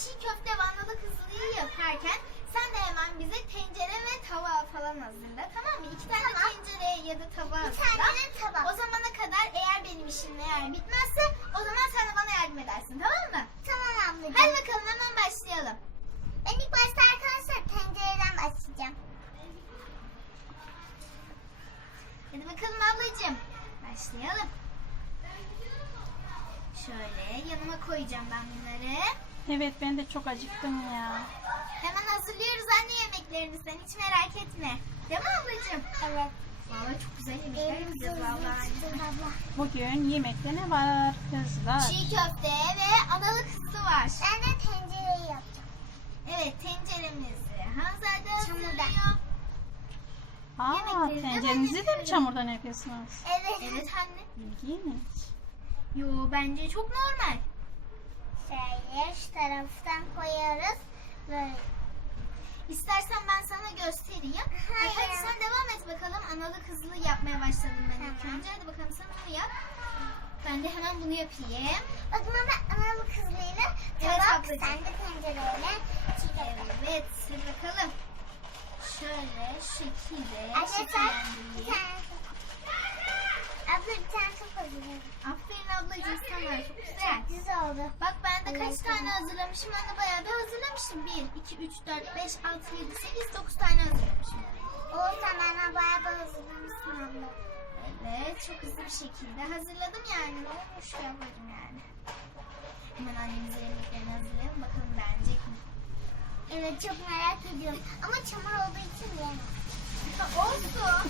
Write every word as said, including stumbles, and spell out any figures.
çiğ köfte ve analı kızlıyı yaparken sen de hemen bize tencere ve tava falan hazırla, tamam mı? İki tane Tamam. tencere ya da tava Bir hazırla. tane de tava. O zamana kadar eğer benim işim eğer bitmezse o zaman sen de bana yardım edersin, tamam mı? Tamam ablacığım. Hadi bakalım hemen başlayalım. Ben ilk başta arkadaşlar tencereden başlayacağım. Hadi bakalım ablacığım. Başlayalım. Şöyle yanıma koyacağım ben bunları. Evet, ben de çok acıktım ya. Hemen hazırlıyoruz anne yemeklerini, sen hiç merak etme. Değil mi ablacığım? Evet. Vallahi çok güzel yemekler yapacağız vallahi. abla. Bugün yemekte ne var kızlar? Çiğ köfte ve analı kızlı var. Ben de tencereyi yapacağım. Evet, tenceremizi Hanzade hazırlıyor. Çamurda. Aa, yemekleri de tencerenizi de mi ben çamurdan yapıyorsunuz? Evet. Evet anne. İlginç. Yo, bence çok normal. Şöyle şu taraftan koyuyoruz. Böyle. İstersen ben sana göstereyim. Hayır. Hadi sen devam et bakalım. Analı kızlı yapmaya başladım ben ilk Tamam. önce. Hadi bakalım sen bunu yap. Ben de hemen bunu yapayım. O zaman ben analı kızlıyla Evet tabak, ablacığım. sen de tencereyle çiğ köfte. Evet, hadi bakalım. Şöyle şu şekilde Anne sen bir şekillendireyim. tane Abla bir tane çok hazırladım. Aferin ablacığım sana. Çok güzel. Çok güzel oldu. Bak ben de kaç Evet, tane evet. hazırlamışım. Ben de bayağı bir hazırlamışım. bir, iki, üç, dört, beş, altı, yedi, sekiz, dokuz tane hazırlamışım. O zaman bayağı bir hazırlamışsın abla. Evet, çok hızlı bir şekilde hazırladım yani. Ne olmuş yaparım yani. Hemen annemize yemeklerini hazırlayalım. Bakalım beğenecek mi? Evet çok merak ediyorum. Ama çamur olduğu için yiyemem. Ha, olsun.